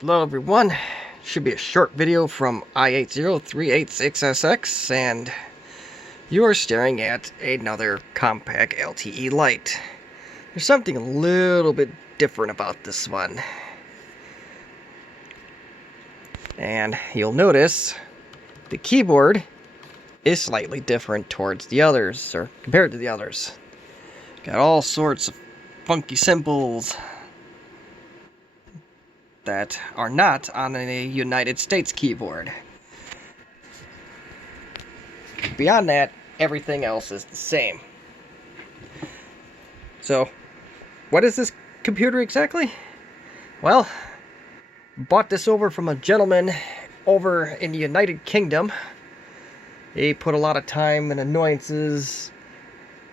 Hello everyone, should be a short video from I80386SX, and you are staring at another Compaq LTE Lite. There's something a little bit different about this one. And you'll notice the keyboard is slightly different towards the others, or compared to the others. Got all sorts of funky symbols that are not on a United States keyboard. Beyond that, everything else is the same. So, what is this computer exactly? Well, bought this over from a gentleman over in the United Kingdom. He put a lot of time and annoyances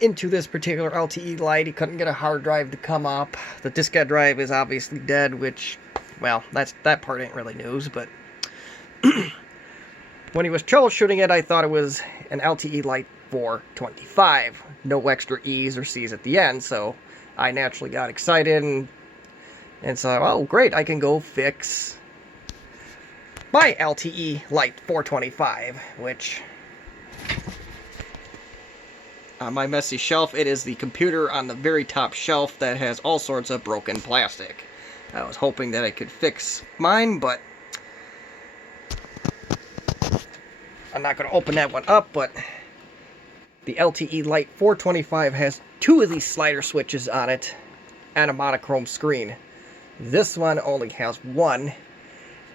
into this particular LTE Lite. He couldn't get a hard drive to come up. The diskette drive is obviously dead, which, well, that part ain't really news, but when he was troubleshooting it, I thought it was an LTE Lite 425. No extra E's or C's at the end, so I naturally got excited and so, oh great, I can go fix my LTE Lite 425, which on my messy shelf, it is the computer on the very top shelf that has all sorts of broken plastic. I was hoping that I could fix mine, but I'm not going to open that one up. But the LTE Lite 425 has two of these slider switches on it and a monochrome screen. This one only has one,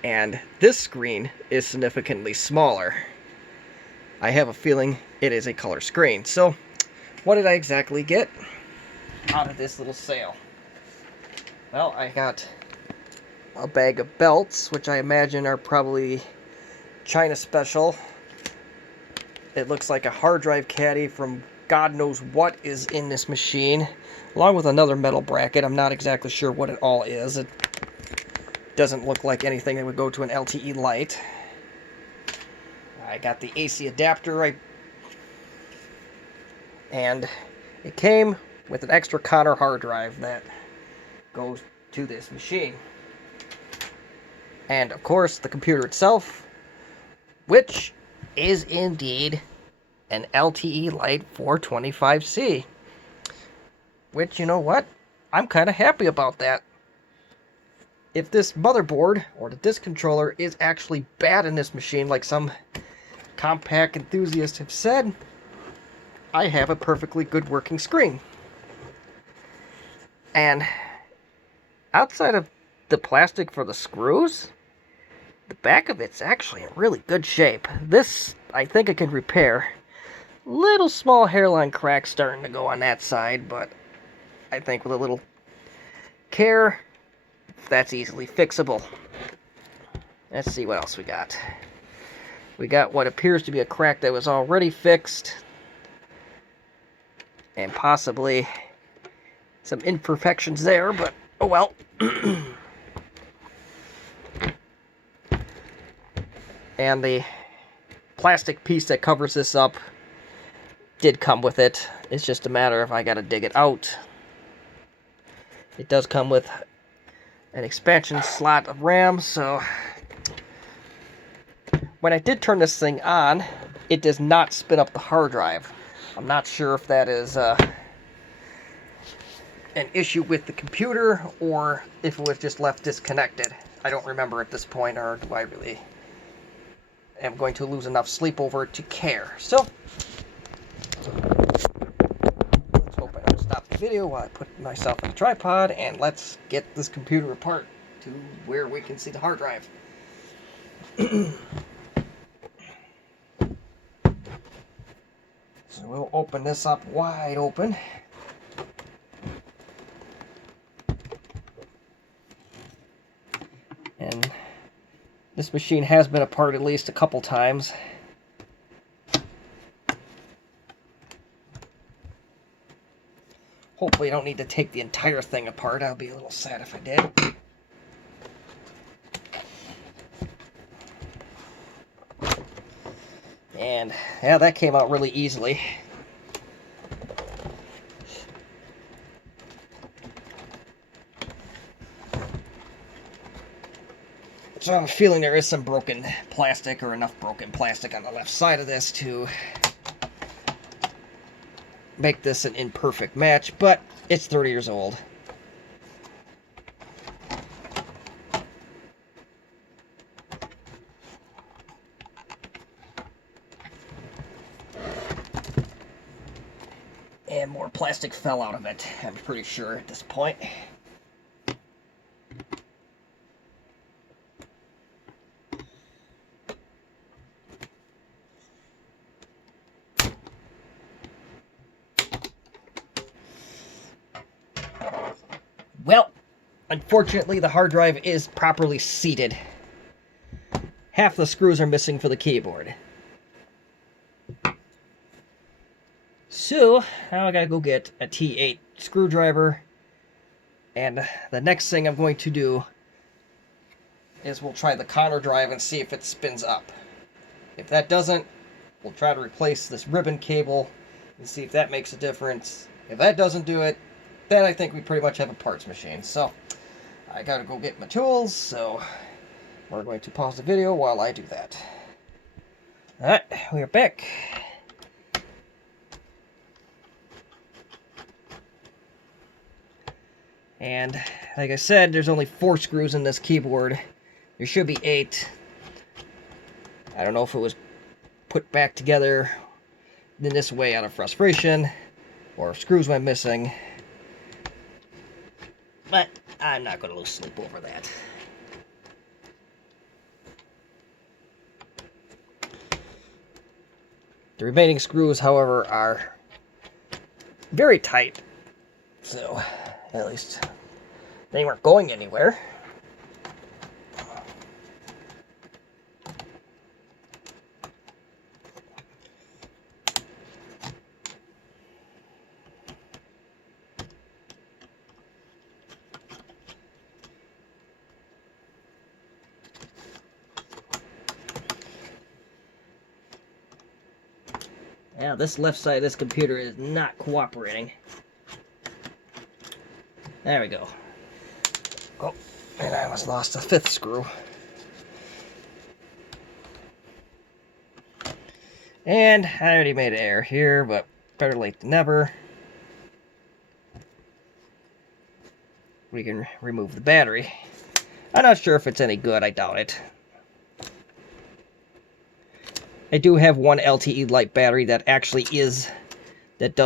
and this screen is significantly smaller. I have a feeling it is a color screen. So, what did I exactly get out of this little sale? Well, I got a bag of belts, which I imagine are probably China special. It looks like a hard drive caddy from God knows what is in this machine, along with another metal bracket. I'm not exactly sure what it all is. It doesn't look like anything that would go to an LTE Lite. I got the AC adapter, and it came with an extra Connor hard drive that goes to this machine. And of course, the computer itself, which is indeed an LTE Lite 425C. Which, you know what? I'm kind of happy about that. If this motherboard, or the disk controller, is actually bad in this machine, like some Compaq enthusiasts have said, I have a perfectly good working screen. And outside of the plastic for the screws, the back of it's actually in really good shape. This, I think I can repair. Little small hairline crack starting to go on that side, but I think with a little care, that's easily fixable. Let's see what else we got. We got what appears to be a crack that was already fixed, and possibly some imperfections there, but oh well. And the plastic piece that covers this up did come with it. It's just a matter of I gotta dig it out. It does come with an expansion slot of RAM, so when I did turn this thing on, it does not spin up the hard drive. I'm not sure if that is an issue with the computer or if it was just left disconnected. I don't remember at this point, or do I really am going to lose enough sleep over it to care. So, let's hope I don't stop the video while I put myself on the tripod, and let's get this computer apart to where we can see the hard drive. So we'll open this up wide open. And this machine has been apart at least a couple times. Hopefully I don't need to take the entire thing apart. I'll be a little sad if I did. And yeah, that came out really easily. So I'm feeling there is some broken plastic, or enough broken plastic on the left side of this to make this an imperfect match, but it's 30 years old. And more plastic fell out of it, I'm pretty sure at this point. Well, unfortunately the hard drive is properly seated. Half the screws are missing for the keyboard. So, now I gotta go get a T8 screwdriver, and the next thing I'm going to do is we'll try the counter drive and see if it spins up. If that doesn't, we'll try to replace this ribbon cable and see if that makes a difference. If that doesn't do it, then I think we pretty much have a parts machine. So, I gotta go get my tools, so we're going to pause the video while I do that. Alright, we are back. And like I said, there's only 4 screws in this keyboard. There should be 8. I don't know if it was put back together in this way out of frustration, or if screws went missing. But I'm not going to lose sleep over that. The remaining screws, however, are very tight. So, at least they weren't going anywhere. Now, this left side of this computer is not cooperating. There we go. Oh, and I almost lost a 5th screw. And I already made an error here, but better late than never. We can remove the battery. I'm not sure if it's any good, I doubt it. I do have one LTE Lite battery that actually does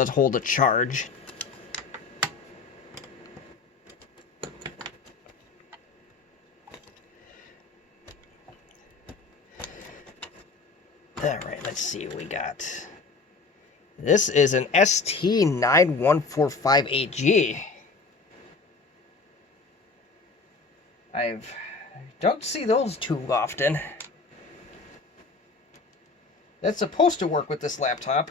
hold a charge. Alright, let's see what we got. This is an ST9145AG. I don't see those too often. That's supposed to work with this laptop.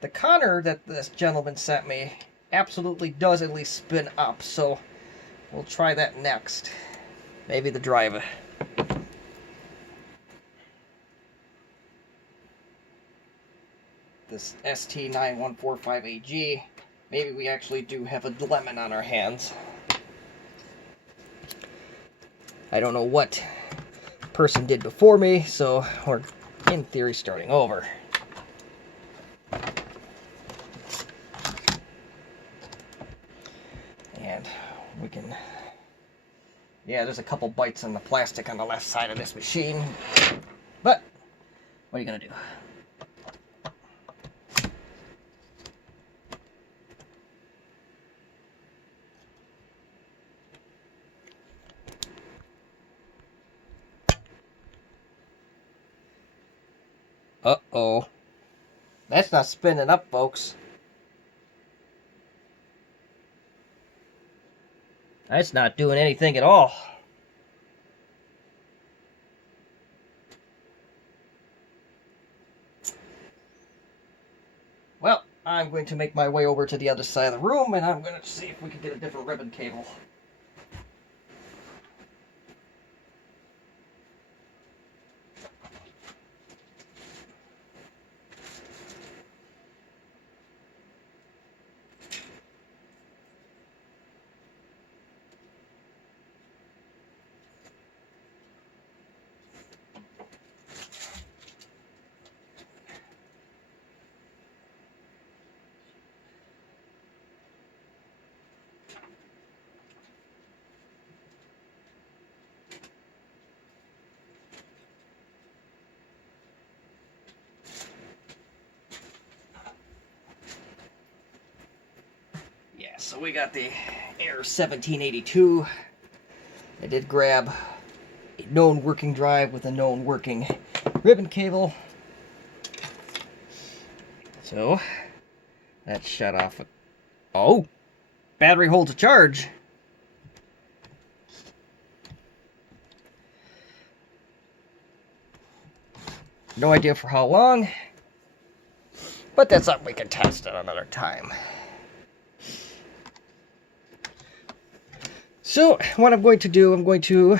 The counter that this gentleman sent me absolutely does at least spin up, so we'll try that next. Maybe the driver. This ST9145AG. Maybe we actually do have a lemon on our hands. I don't know what person did before me, so we're in theory starting over. And we can, yeah, there's a couple bites on the plastic on the left side of this machine, but what are you gonna do? Uh-oh. That's not spinning up, folks. That's not doing anything at all. Well, I'm going to make my way over to the other side of the room, and I'm going to see if we can get a different ribbon cable. So we got the Air 1782. I did grab a known working drive with a known working ribbon cable. So that shut off. Oh, battery holds a charge. No idea for how long, but that's something we can test at another time. So what I'm going to do, I'm going to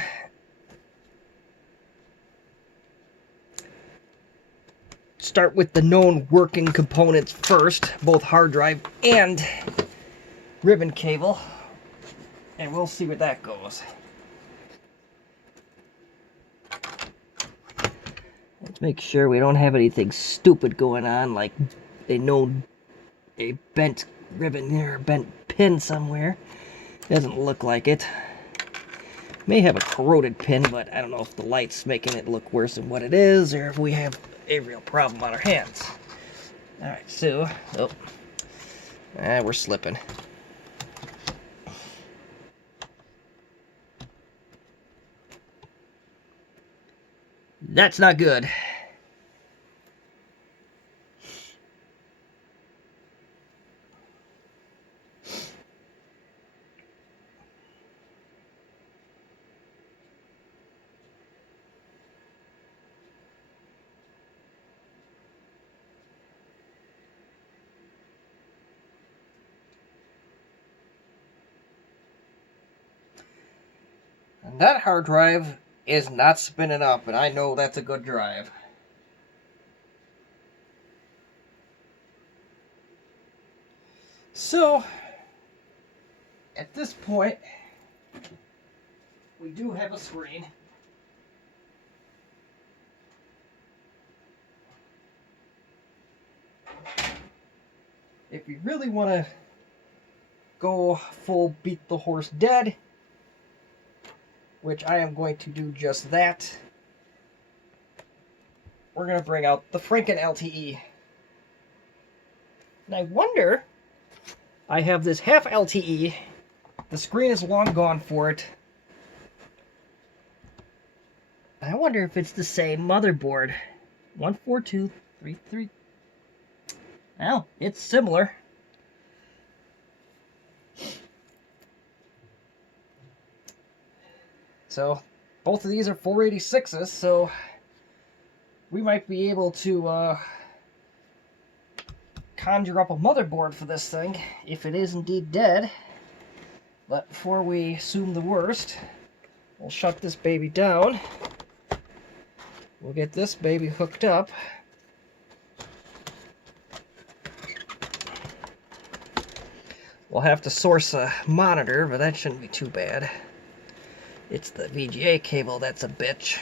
start with the known working components first, both hard drive and ribbon cable, and we'll see where that goes. Let's make sure we don't have anything stupid going on, like a bent ribbon or a bent pin somewhere. Doesn't look like it. May have a corroded pin, but I don't know if the light's making it look worse than what it is, or if we have a real problem on our hands. Alright, so, we're slipping. That's not good. And that hard drive is not spinning up, and I know that's a good drive. So, at this point, we do have a screen. If you really want to go full beat the horse dead, which I am going to do just that, we're going to bring out the Compaq LTE. And I wonder, I have this half LTE, the screen is long gone for it. I wonder if it's the same motherboard. 14233. Well, it's similar. So, both of these are 486s, so we might be able to conjure up a motherboard for this thing, if it is indeed dead. But before we assume the worst, we'll shut this baby down. We'll get this baby hooked up. We'll have to source a monitor, but that shouldn't be too bad. It's the VGA cable that's a bitch.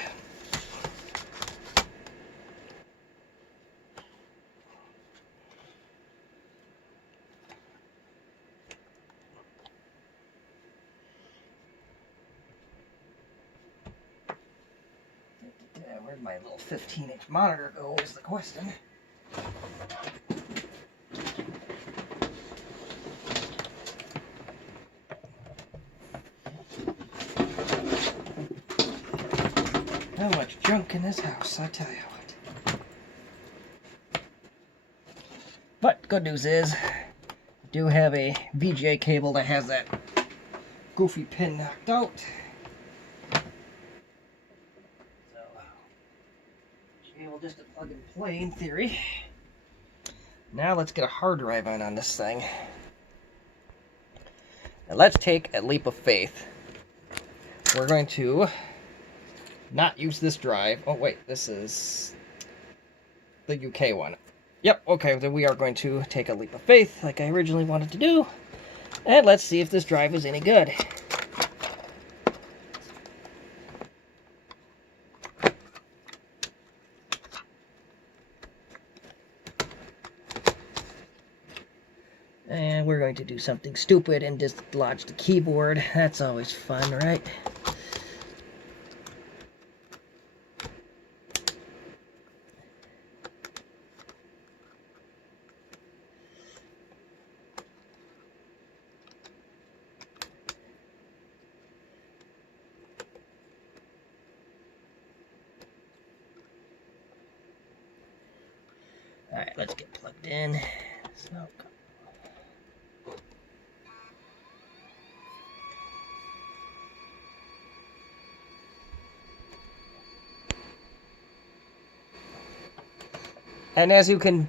Where'd my little 15-inch monitor go is the question. How much junk in this house, I tell you what. But good news is, I do have a VGA cable that has that goofy pin knocked out. So, should be able just to plug and play in theory. Now let's get a hard drive on this thing. Now let's take a leap of faith. We're going to not use this drive. Oh wait, this is the UK one. Yep, okay, then we are going to take a leap of faith like I originally wanted to do. And let's see if this drive is any good. And we're going to do something stupid and dislodge the keyboard. That's always fun, right? Alright, let's get plugged in. So, and as you can...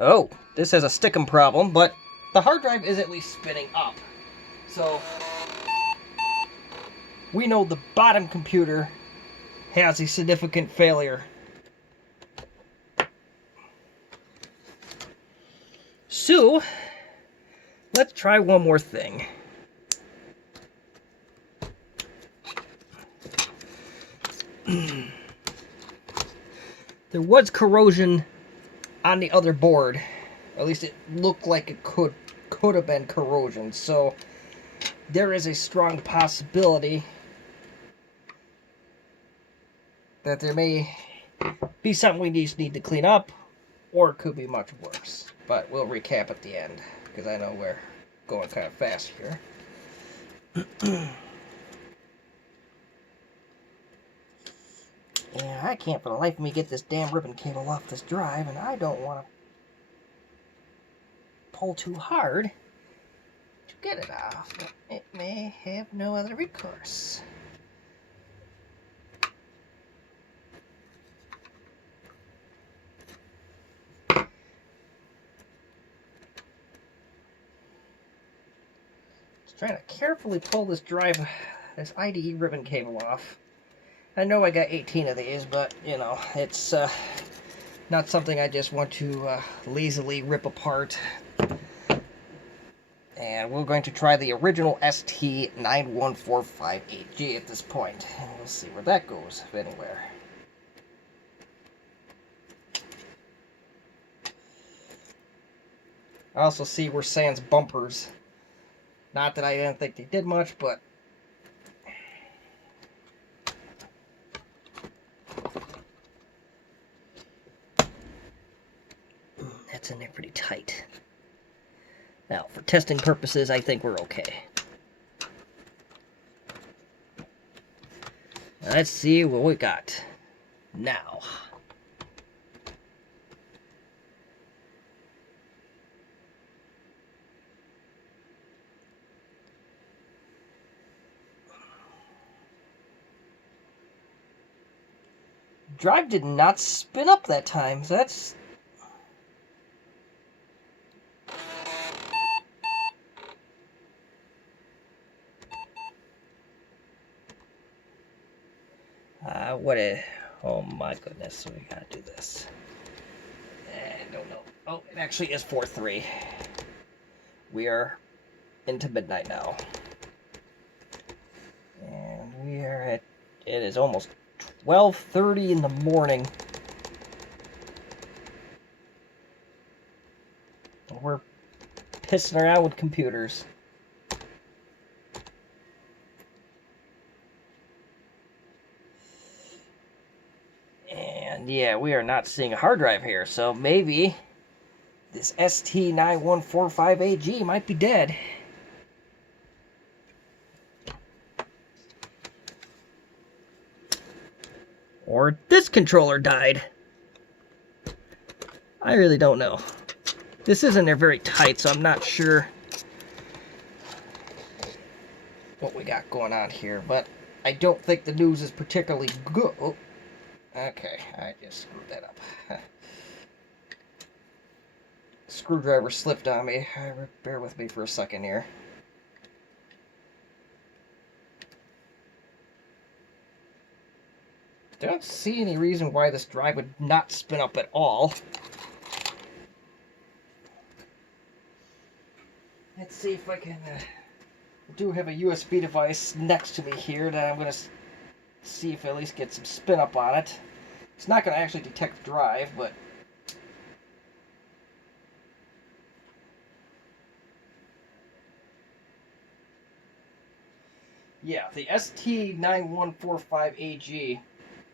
Oh, this has a stickum problem, but the hard drive is at least spinning up. So, we know the bottom computer has a significant failure. So, let's try one more thing. There was corrosion on the other board. At least it looked like it could have been corrosion. So there is a strong possibility that there may be something we just need to clean up, or it could be much worse. But we'll recap at the end, because I know we're going kind of fast here. Yeah, I can't for the life of me get this damn ribbon cable off this drive, and I don't want to pull too hard to get it off, but it may have no other recourse. Just trying to carefully pull this IDE ribbon cable off. I know I got 18 of these, but, you know, it's not something I just want to lazily rip apart. And we're going to try the original ST9145AG at this point. And we'll see where that goes, if anywhere. I also see we're sans bumpers. Not that I didn't think they did much, but... That's in there pretty tight. Now, for testing purposes, I think we're okay. Let's see what we got now. Drive did not spin up that time, so that's... oh my goodness, we gotta do this. I don't know. Oh, it actually is 4:03. We are into midnight now. And we are at, it is almost 12:30 in the morning. We're pissing around with computers. And yeah, we are not seeing a hard drive here, so maybe this ST9145AG might be dead. Or this controller died. I really don't know. This isn't there very tight, so I'm not sure what we got going on here, but I don't think the news is particularly good. Oh, okay, I just screwed that up. Screwdriver slipped on me. Bear with me for a second here. Don't see any reason why this drive would not spin up at all. Let's see if I can... I do have a USB device next to me here that I'm going to see if I at least get some spin up on it. It's not going to actually detect the drive, but... yeah, the ST9145AG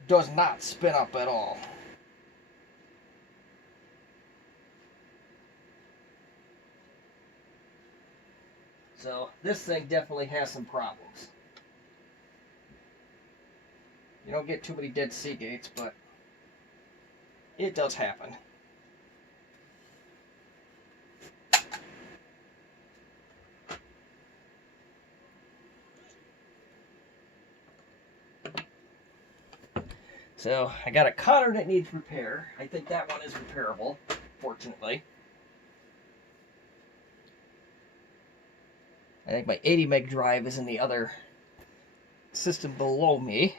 does not spin up at all. So this thing definitely has some problems. You don't get too many dead Seagates, but It does happen. So I got a counter that needs repair. I think that one is repairable, fortunately. I think my 80 meg drive is in the other system below me.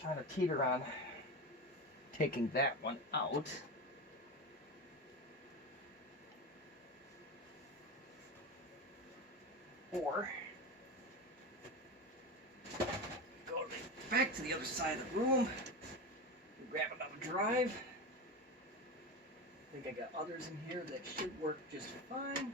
Trying to teeter on taking that one out. Or go back to the other side of the room, grab another drive. I think I got others in here that should work just fine.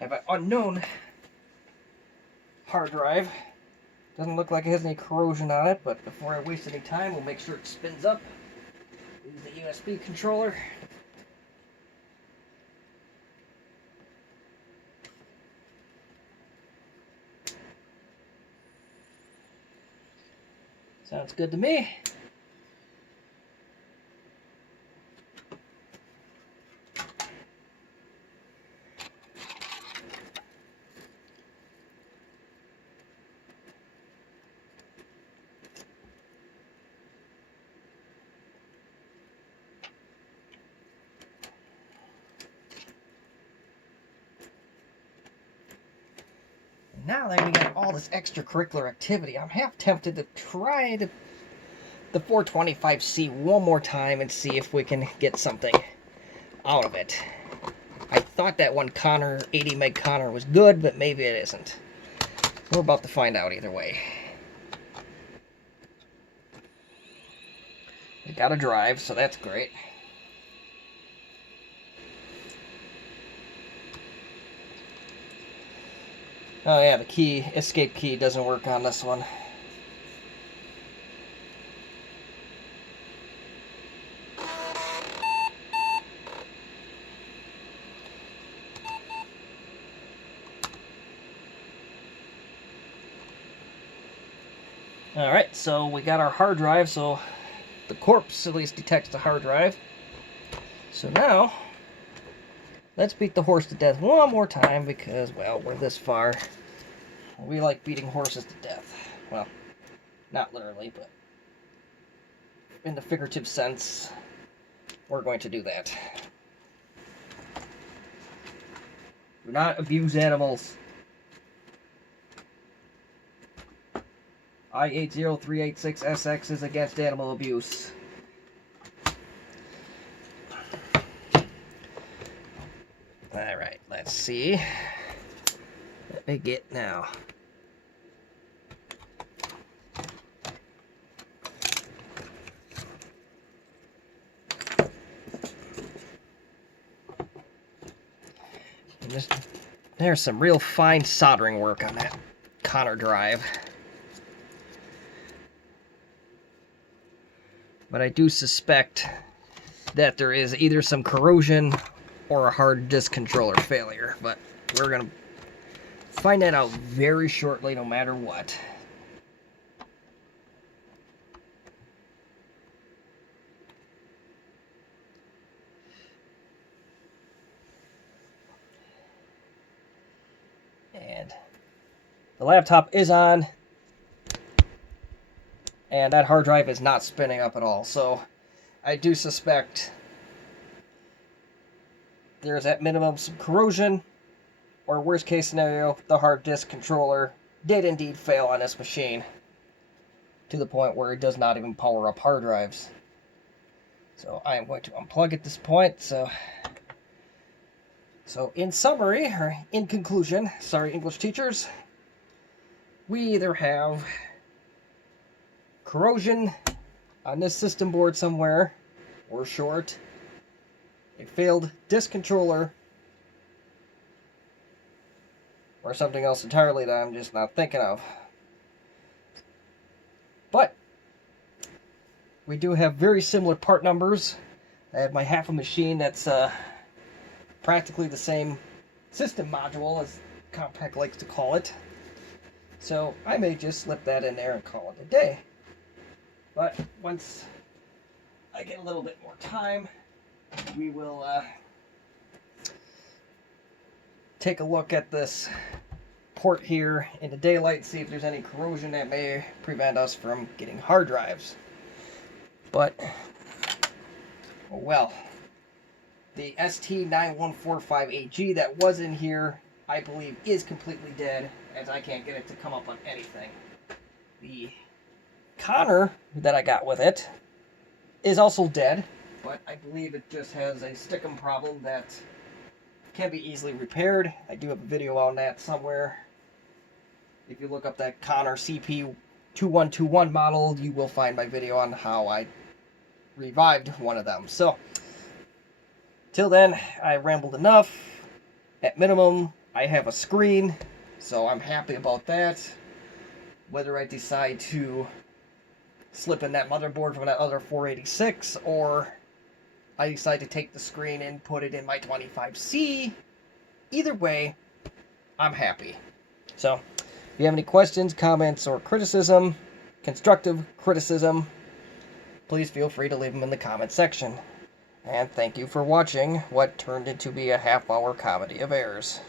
I have an unknown hard drive. Doesn't look like it has any corrosion on it, but before I waste any time, we'll make sure it spins up. Use the USB controller. Sounds good to me. Now that we got all this extracurricular activity, I'm half tempted to try the 425C one more time and see if we can get something out of it. I thought that one Connor, 80 meg Connor was good, but maybe it isn't. We're about to find out either way. We got a drive, so that's great. Oh yeah, the key, escape key doesn't work on this one. Alright, so we got our hard drive, so the corpse at least detects the hard drive. So now, let's beat the horse to death one more time because, well, we're this far. We like beating horses to death. Well, not literally, but in the figurative sense, we're going to do that. Do not abuse animals. I-80386SX is against animal abuse. Alright, let's see. Let me get now. There's some real fine soldering work on that Connor drive. But I do suspect that there is either some corrosion or a hard disk controller failure. But we're going to find that out very shortly, no matter what. And the laptop is on. And that hard drive is not spinning up at all. So I do suspect there's at minimum some corrosion, or worst case scenario, the hard disk controller did indeed fail on this machine to the point where it does not even power up hard drives. So I am going to unplug at this point. So in summary, or in conclusion, sorry English teachers, we either have corrosion on this system board somewhere, or short, a failed disk controller, or something else entirely that I'm just not thinking of. But we do have very similar part numbers. I have my half a machine that's practically the same system module, as Compaq likes to call it. So I may just slip that in there and call it a day. But once I get a little bit more time, we will take a look at this port here in the daylight, see if there's any corrosion that may prevent us from getting hard drives. But, oh well. The ST9145AG that was in here, I believe, is completely dead, as I can't get it to come up on anything. The Connor that I got with it is also dead, but I believe it just has a stickum problem that can be easily repaired. I do have a video on that somewhere. If you look up that Connor CP2121 model, you will find my video on how I revived one of them. So, till then, I rambled enough. At minimum, I have a screen, so I'm happy about that. Whether I decide to slip in that motherboard from that other 486, or I decide to take the screen and put it in my 25C, either way, I'm happy. So, if you have any questions, comments, or criticism, constructive criticism, please feel free to leave them in the comment section. And thank you for watching what turned into be a half-hour comedy of errors.